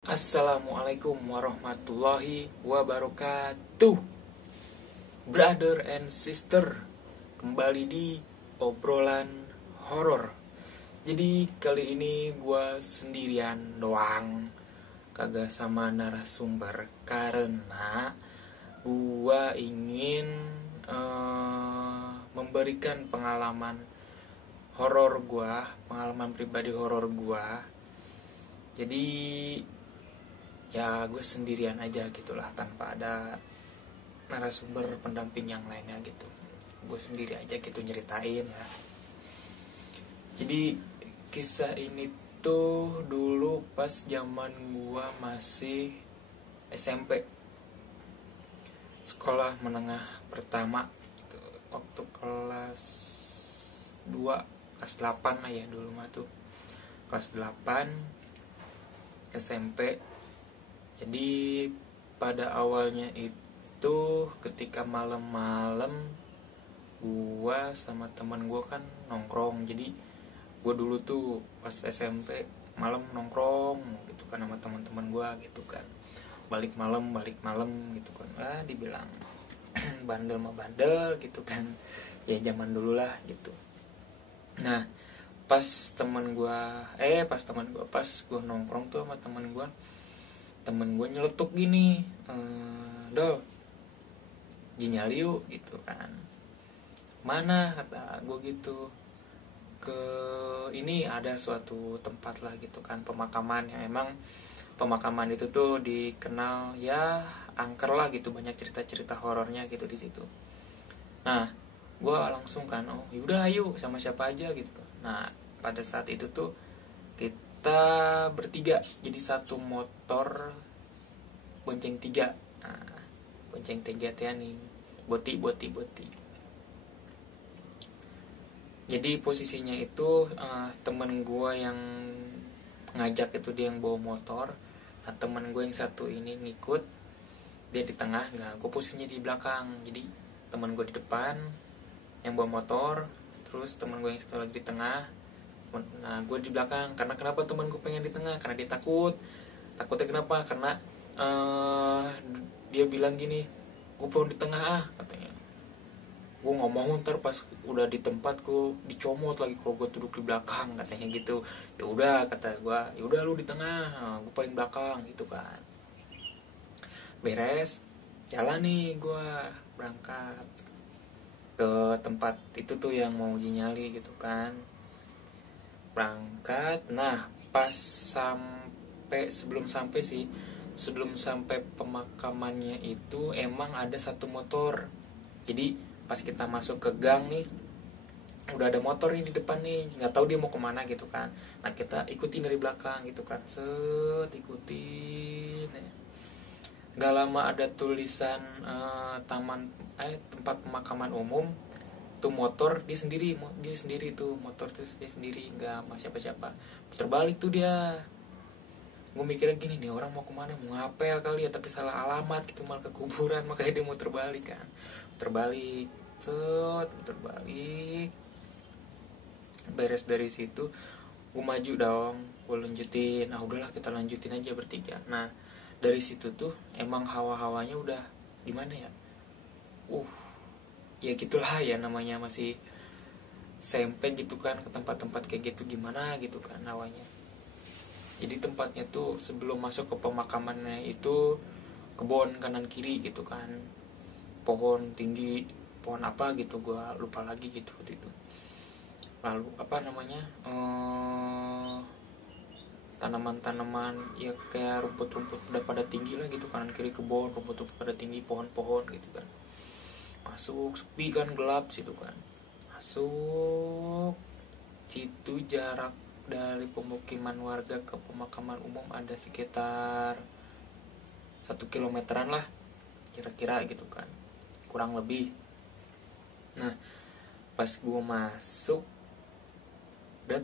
Assalamualaikum warahmatullahi wabarakatuh. Brother and sister, kembali di obrolan horor. Jadi kali ini gue sendirian doang, kagak sama narasumber, karena gue ingin memberikan pengalaman horor gue, pengalaman pribadi horor gue. Jadi ya gue sendirian aja gitulah, tanpa ada narasumber pendamping yang lainnya gitu. Gue sendiri aja gitu nyeritain ya. Jadi kisah ini tuh dulu pas zaman gue masih SMP, sekolah menengah pertama gitu. Waktu kelas 2, kelas 8 lah ya dulu mah tuh, kelas 8 SMP. Jadi pada awalnya itu ketika malam-malam gua sama teman gua kan nongkrong. Jadi gua dulu tuh pas SMP malam nongkrong gitu kan sama teman-teman gua gitu kan. Balik malam gitu kan. Dibilang bandel mah bandel gitu kan. Ya zaman dulu lah gitu. Nah, pas gua nongkrong tuh sama temen gue nyeletuk gini, Dol, jinyali yuk gitu kan. Mana, kata gue gitu, ke ini ada suatu tempat lah gitu kan, pemakaman yang emang pemakaman itu tuh dikenal ya angker lah gitu, banyak cerita-cerita horornya gitu di situ. Nah, gue langsung kan, oh yaudah ayo sama siapa aja gitu. Nah, pada saat itu tuh kita bertiga, jadi satu motor bonceng 3. Nah, bonceng 3 teh nih, boti. Jadi posisinya itu temen gue yang ngajak itu dia yang bawa motor. Nah, temen gue yang satu ini ngikut, dia di tengah. Nah, gue posisinya di belakang. Jadi temen gue di depan yang bawa motor, terus temen gue yang satu lagi di tengah. Nah, gue di belakang. Karena kenapa temen gue pengen di tengah? Karena dia takutnya kenapa? Karena dia bilang gini, gue pengen di tengah katanya. Gue nggak mau ntar pas udah di tempat gue dicomot lagi kalau gue duduk di belakang katanya gitu. Ya udah, kata gue, ya udah lu di tengah, gue paling belakang gitu kan. Beres jalan nih, gue berangkat ke tempat itu tuh yang mau uji nyali gitu kan. Berangkat. Nah, pas sebelum sampai pemakamannya itu emang ada satu motor. Jadi pas kita masuk ke gang nih, udah ada motor nih di depan nih, nggak tahu dia mau kemana gitu kan. Nah, kita ikutin dari belakang gitu kan, ikutin. Nggak lama ada tulisan tempat pemakaman umum. Tuh motor dia sendiri tuh motor, terus dia sendiri, nggak sama siapa-siapa. Terbalik tuh dia. Gue mikirnya gini, nih orang mau kemana, mau ngapel kali ya, tapi salah alamat gitu, malah ke kuburan. Makanya dia mau terbalik kan. Terbalik. Beres dari situ gue maju dong, gue lanjutin. Nah udahlah, kita lanjutin aja bertiga. Nah dari situ tuh emang hawa-hawanya udah gimana ya, ya gitulah ya, namanya masih SMP gitu kan, ke tempat-tempat kayak gitu gimana gitu kan hawanya. Jadi tempatnya tuh sebelum masuk ke pemakamannya itu kebun kanan kiri gitu kan, pohon tinggi, pohon apa gitu gue lupa lagi gitu waktu itu. Lalu apa namanya, tanaman-tanaman ya kayak rumput-rumput udah pada tinggi lah gitu, kanan kiri kebun, rumput-rumput pada tinggi, pohon-pohon gitu kan. Masuk, sepi kan, gelap situ kan. Masuk situ, jarak dari pemukiman warga ke pemakaman umum ada sekitar 1 kilometeran lah kira-kira gitu kan, kurang lebih. Nah pas gue masuk udah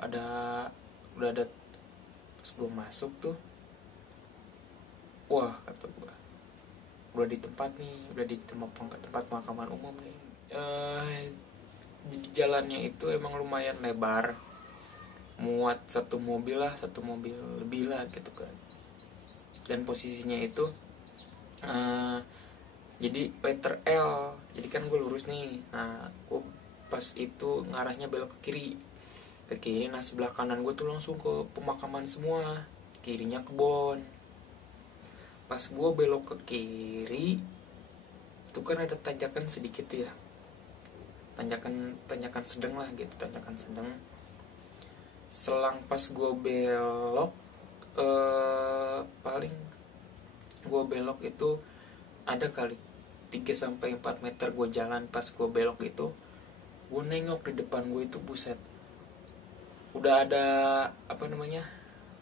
ada pas gue masuk tuh, wah kata gue, udah di tempat pemakaman umum nih. Jadi jalannya itu emang lumayan lebar, muat satu mobil lebih lah gitu kan. dan posisinya itu jadi letter L. Jadi kan gue lurus nih. Nah gue pas itu ngarahnya belok ke kiri. Nah sebelah kanan gue tuh langsung ke pemakaman semua, kirinya kebon. Pas gue belok ke kiri itu kan ada tanjakan sedikit ya, tanjakan sedang lah gitu, tanjakan sedang. Selang pas gue belok paling gue belok itu ada kali 3-4 meter gue jalan. Pas gue belok itu gue nengok di depan gue itu, buset, udah ada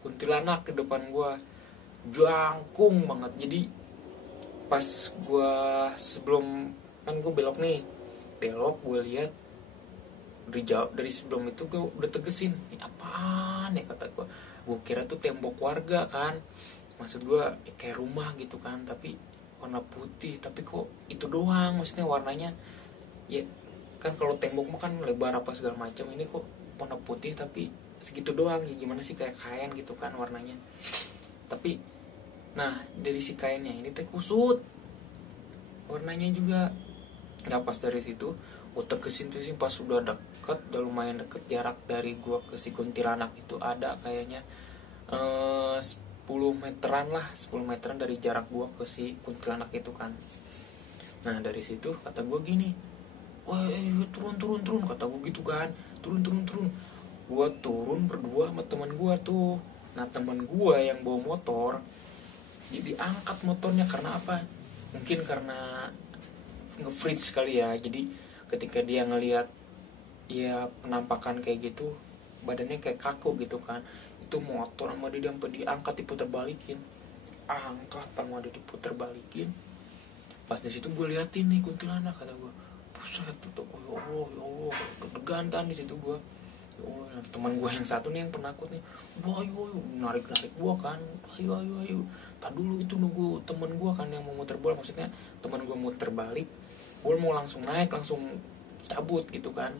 kuntilanak di depan gue, jangkung banget. Jadi pas gue sebelum kan gue belok gue lihat dari sebelum itu gue udah tegesin, ini apaan ya kata gue kira tuh tembok warga kan, maksud gue kayak rumah gitu kan, tapi warna putih, tapi kok itu doang, maksudnya warnanya ya kan, kalau tembok mah kan lebar apa segala macam, ini kok warna putih tapi segitu doang, ya gimana sih, kayak kain gitu kan warnanya. Tapi nah dari si kainnya ini teh kusut warnanya juga. Nggak, pas dari situ gue tegesin pas udah deket, udah lumayan deket, jarak dari gue ke si kuntilanak itu ada kayaknya 10 meteran lah, 10 meteran dari jarak gue ke si kuntilanak itu kan. Nah dari situ kata gue gini, wah turun kata gue gitu kan, turun. Gue turun berdua sama teman gue tuh. Nah teman gue yang bawa motor jadi angkat motornya, karena apa, mungkin karena nge-freeze kali ya. Jadi ketika dia ngelihat ya penampakan kayak gitu, badannya kayak kaku gitu kan, itu motor sama dia sampai diangkat diputer balikin, pas di situ gue liatin nih kuntilanak, kata gue buset tuh, ya Allah deg-degan kan di situ gue. Ya teman gue yang satu nih yang penakut nih, ayo narik gue kan, ayo tak dulu, itu nunggu teman gue kan yang mau muter bola, maksudnya teman gue muter balik, gue mau langsung naik langsung cabut gitu kan.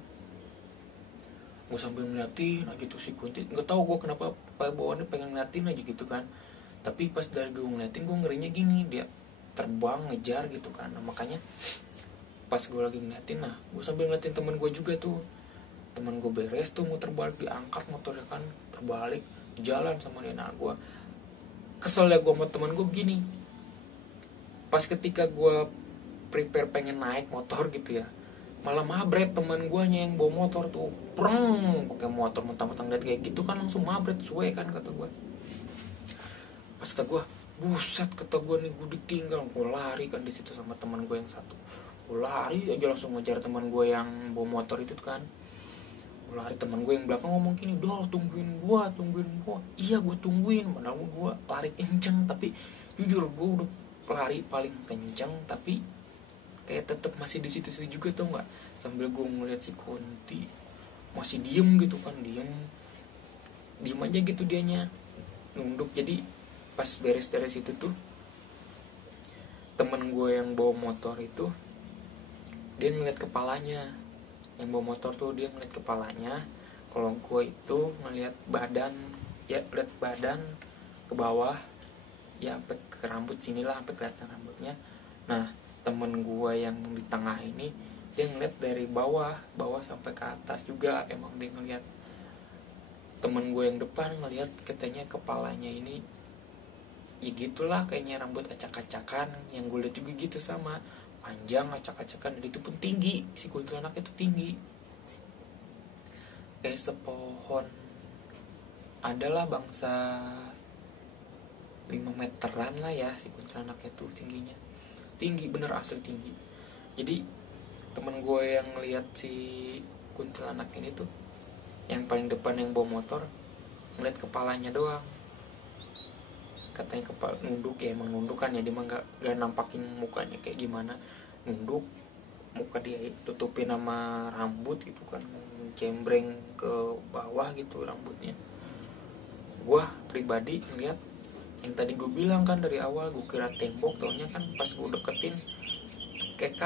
Gue sambil ngeliatin aja tuh si kunti, nggak tahu gue kenapa bawaannya pengen ngeliatin aja gitu kan. Tapi pas dari gue ngeliatin, gue ngerinya gini, dia terbang ngejar gitu kan. Nah, makanya pas gue lagi ngeliatin, nah gue sambil ngeliatin temen gue juga tuh, temen gue beres tuh muter balik, diangkat motornya kan, terbalik jalan sama dia. Nah gue kesel ya gue sama temen gue begini, pas ketika gue prepare pengen naik motor gitu ya, malah mabret teman guanya yang bawa motor tuh, pakai motor mentang-mentang lihat kayak gitu kan langsung mabret suwe kan, kata gue. Pas kata gue, buset, kata gue nih, gue ditinggal. Gue lari kan di situ sama teman gue yang satu, gue lari aja langsung ngejar teman gue yang bawa motor itu kan. Gue lari, teman gue yang belakang ngomong gini, Dol tungguin gue. Iya gue tungguin, padahal gue lari kenceng, tapi jujur gue udah lari paling kenceng tapi kayak tetap masih di situ juga, tau nggak. Sambil gue ngeliat si Kunti masih diem gitu kan, diem aja gitu dianya, nunduk. Jadi pas beres itu tuh, temen gue yang bawa motor itu dia ngeliat kepalanya, yang bawa motor tuh dia ngeliat kepalanya. Kalau gue itu ngeliat badan, ya lihat badan ke bawah, ya sampai ke rambut sinilah, sampai kelihatan rambutnya. Nah temen gue yang di tengah ini dia ngeliat dari bawah sampai ke atas juga. Emang dia ngeliat, temen gue yang depan ngeliat katanya kepalanya ini ya gitulah, kayaknya rambut acak-acakan. Yang gue liat juga gitu, sama panjang acak-acakan, dan itu pun tinggi, si kuntilanak itu tinggi kayak sepohon, adalah bangsa 5 meteran lah ya si kuntilanak itu tingginya, tinggi bener, asli tinggi. Jadi temen gue yang ngeliat si kuntilanak ini tuh, yang paling depan yang bawa motor, ngeliat kepalanya doang. Katanya kepala nunduk, ya emang nunduk kan ya, dia mah gak nampakin mukanya kayak gimana, nunduk, muka dia tutupin sama rambut gitu kan, cembreng ke bawah gitu rambutnya. Gue pribadi ngeliat, yang tadi gue bilang kan dari awal, gue kira tembok, taunya kan pas gue deketin kayak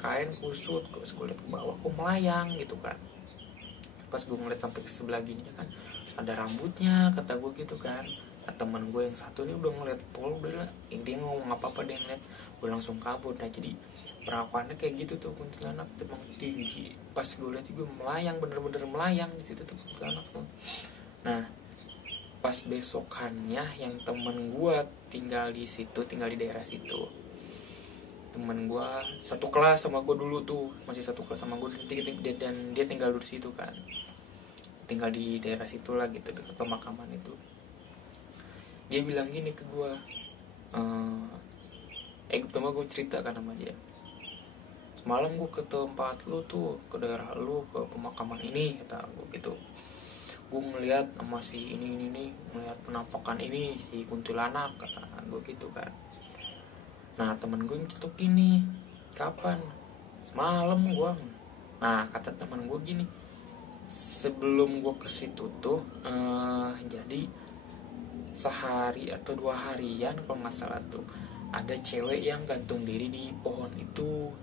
kain kusut. Terus gue liat ke bawah kok melayang gitu kan. Pas gue ngeliat sampai ke sebelah gini kan, ada rambutnya, kata gue gitu kan, Nah, teman gue yang satu ini udah ngeliat Pol, udah lah, dia ngomong apa dia ngeliat, gue langsung kabur. Nah jadi perawakannya kayak gitu tuh, kuntilanak emang tinggi. Pas gue lihat gue melayang, bener-bener melayang di situ tuh kuntilanak tuh. Nah pas besokannya yang temen gue tinggal di situ, tinggal di daerah situ, temen gue satu kelas sama gue dulu tuh, masih satu kelas sama gue, dan dia tinggal di situ kan, tinggal di daerah situ lah gitu, dekat pemakaman itu. Dia bilang gini ke gue, pertama gue cerita kan sama dia, semalam gue ke tempat lu tuh, ke daerah lu, ke pemakaman ini, kata gue gitu. Gue ngeliat sama si ini nih, ngeliat penampakan ini, si kuntilanak, kata gue gitu kan. Nah temen gue yang cetuk gini, kapan? Semalam gue. Nah kata temen gue gini, sebelum gue ke situ tuh, jadi sehari atau 2 harian kalau nggak salah tuh, ada cewek yang gantung diri di pohon itu,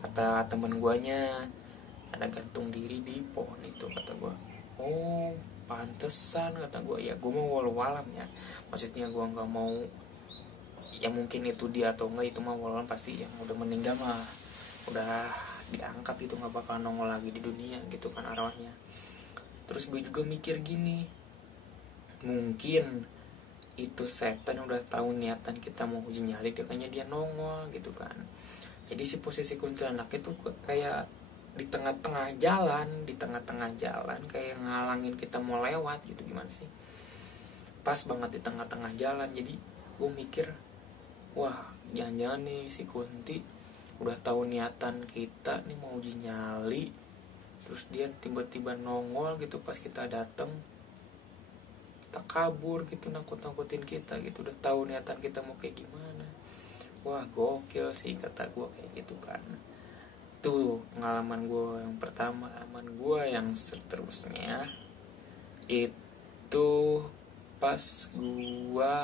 kata temen guanya. Ada gantung diri di pohon itu, kata gua. Oh pantesan, kata gua. Ya gua mau walau-walam ya, maksudnya gua nggak mau, ya mungkin itu dia atau enggak, itu mah walau pasti yang udah meninggal mah udah diangkat, itu nggak bakal nongol lagi di dunia gitu kan arwahnya. Terus gue juga mikir gini, mungkin itu setan udah tahu niatan kita mau uji nyali, makanya dia nongol gitu kan. Jadi si posisi kuntilanak itu kayak di tengah-tengah jalan, kayak ngalangin kita mau lewat gitu, gimana sih, pas banget di tengah-tengah jalan. Jadi gue mikir, wah jangan-jangan nih si Kunti udah tahu niatan kita nih mau uji nyali, terus dia tiba-tiba nongol gitu pas kita dateng, kita kabur gitu, nakut-nakutin kita gitu, udah tahu niatan kita mau kayak gimana. Wah gokil sih, kata gue kayak gitu kan. Itu pengalaman gue yang pertama. Pengalaman gue yang seterusnya itu pas gue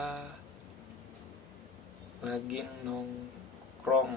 lagi nongkrong